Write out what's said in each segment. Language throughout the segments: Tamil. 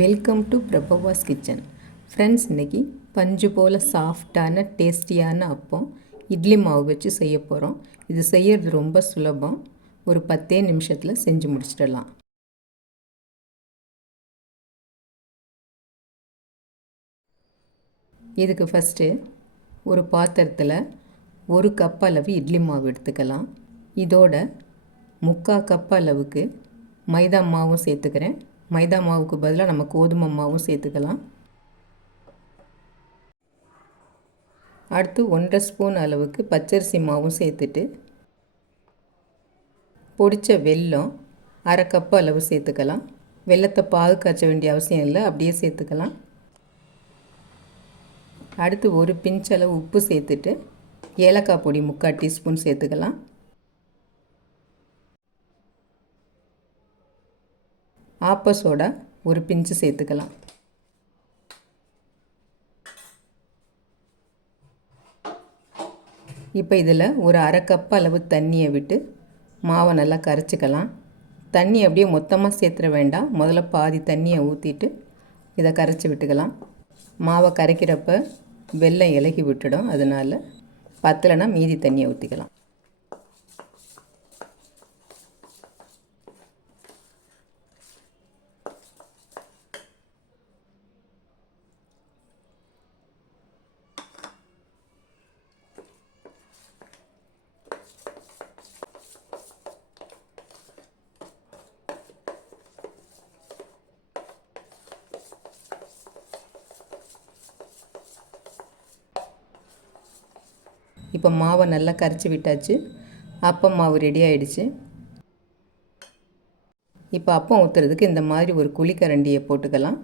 Welcome to Prabhavas kitchen. Friends, இன்றைக்கி பஞ்சு போல் சாஃப்டான டேஸ்டியான அப்பம் இட்லி மாவு வச்சு செய்ய போகிறோம். இது செய்யறது ரொம்ப சுலபம். ஒரு 10 நிமிஷத்தில் செஞ்சு முடிச்சிடலாம். இதுக்கு ஃபஸ்ட்டு ஒரு பாத்திரத்தில் 1 கப் அளவு இட்லி மாவு எடுத்துக்கலாம். இதோட 3/4 கப் அளவுக்கு மைதா மாவும் சேர்த்துக்கிறேன். மைதா மாவுக்கு பதிலாக நம்ம கோதுமை மாவும் சேர்த்துக்கலாம். அடுத்து 1.5 ஸ்பூன் அளவுக்கு பச்சரிசி மாவும் சேர்த்துட்டு பொடித்த வெல்லம் 1/2 கப் அளவு சேர்த்துக்கலாம். வெல்லத்தை பாகு காய்ச்ச வேண்டிய அவசியம் இல்லை, அப்படியே சேர்த்துக்கலாம். அடுத்து ஒரு பிஞ்ச் அளவு உப்பு சேர்த்துட்டு ஏலக்காய் பொடி 3/4 டீஸ்பூன் சேர்த்துக்கலாம். ஆப்ப சோடா ஒரு பிஞ்சு சேர்த்துக்கலாம். இப்போ இதில் ஒரு 1/2 கப் அளவு தண்ணியை விட்டு மாவை நல்லா கரைச்சிக்கலாம். தண்ணி அப்படியே மொத்தமாக சேர்த்துட வேண்டாம். முதல்ல பாதி தண்ணியை ஊற்றிட்டு இதை கரைச்சி விட்டுக்கலாம். மாவை கரைக்கிறப்ப வெல்லம் இலகி விட்டுடும், அதனால் பத்தலைன்னா மீதி தண்ணியை ஊற்றிக்கலாம். இப்போ மாவை நல்லா கரைச்சி விட்டாச்சு. அப்பம் மாவு ரெடி ஆகிடுச்சு. இப்போ அப்பம் ஊற்றுறதுக்கு இந்த மாதிரி ஒரு குழிக்கரண்டியை போட்டுக்கலாம்.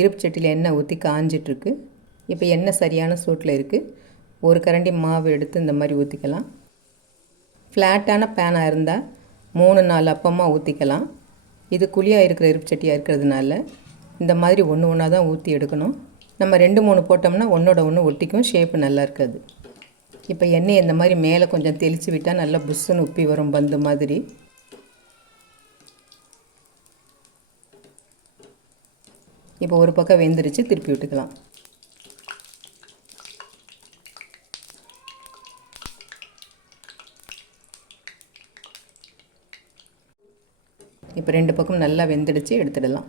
இருப்பு சட்டியில் எண்ணெய் ஊற்றி காஞ்சிட்ருக்கு. இப்போ எண்ணெய் சரியான சூட்டில் இருக்குது. ஒரு கரண்டி மாவு எடுத்து இந்த மாதிரி ஊற்றிக்கலாம். ஃப்ளாட்டான பேனாக இருந்தால் 3-4 அப்பமாக ஊற்றிக்கலாம். இது குழியாக இருக்கிற இருப்பு சட்டியாக இருக்கிறதுனால இந்த மாதிரி ஒன்று ஒன்றா தான் ஊற்றி எடுக்கணும். நம்ம 2-3 போட்டோம்னா ஒன்றோட ஒன்று ஒட்டிக்கும், ஷேப்பு நல்லா இருக்காது. இப்போ எண்ணெய் இந்த மாதிரி மேலே கொஞ்சம் தெளித்து விட்டால் நல்லா புஷ்ஷுன்னு உப்பி வரும், பந்து மாதிரி. இப்போ ஒரு பக்கம் வெந்துருச்சு, திருப்பி விட்டுக்கலாம். இப்போ 2 பக்கம் நல்லா வெந்துடுச்சு, எடுத்துடலாம்.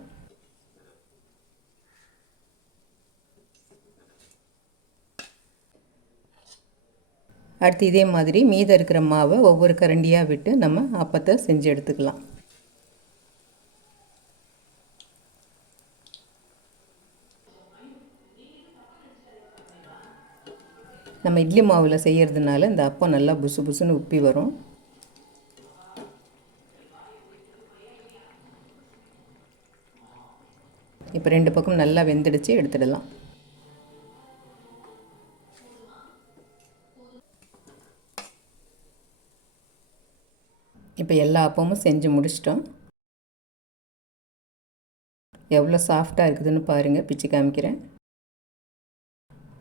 அடுத்து இதே மாதிரி மீதம் இருக்கிற மாவை ஒவ்வொரு கரண்டியாக விட்டு நம்ம அப்பத்தை செஞ்சு எடுத்துக்கலாம். நம்ம இட்லி மாவில் செய்கிறதுனால இந்த அப்பம் நல்லா புசு புசுன்னு உப்பி வரும். இப்போ 2 பக்கம் நல்லா வெந்துடுச்சு, எடுத்துடலாம். இப்போ எல்லா அப்பமும் செஞ்சு முடிச்சிட்டோம். எவ்வளோ சாஃப்டாக இருக்குதுன்னு பாருங்கள். பிச்சு காமிக்கிறேன்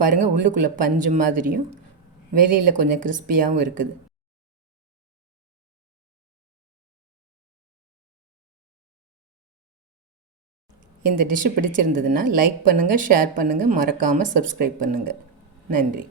பாருங்கள். உள்ளுக்குள்ளே பஞ்சு மாதிரியும் வெளியில் கொஞ்சம் கிறிஸ்பியாகவும் இருக்குது. இந்த டிஷ்ஷு பிடிச்சிருந்ததுன்னா லைக் பண்ணுங்கள், ஷேர் பண்ணுங்கள், மறக்காமல் சப்ஸ்கிரைப் பண்ணுங்கள். நன்றி.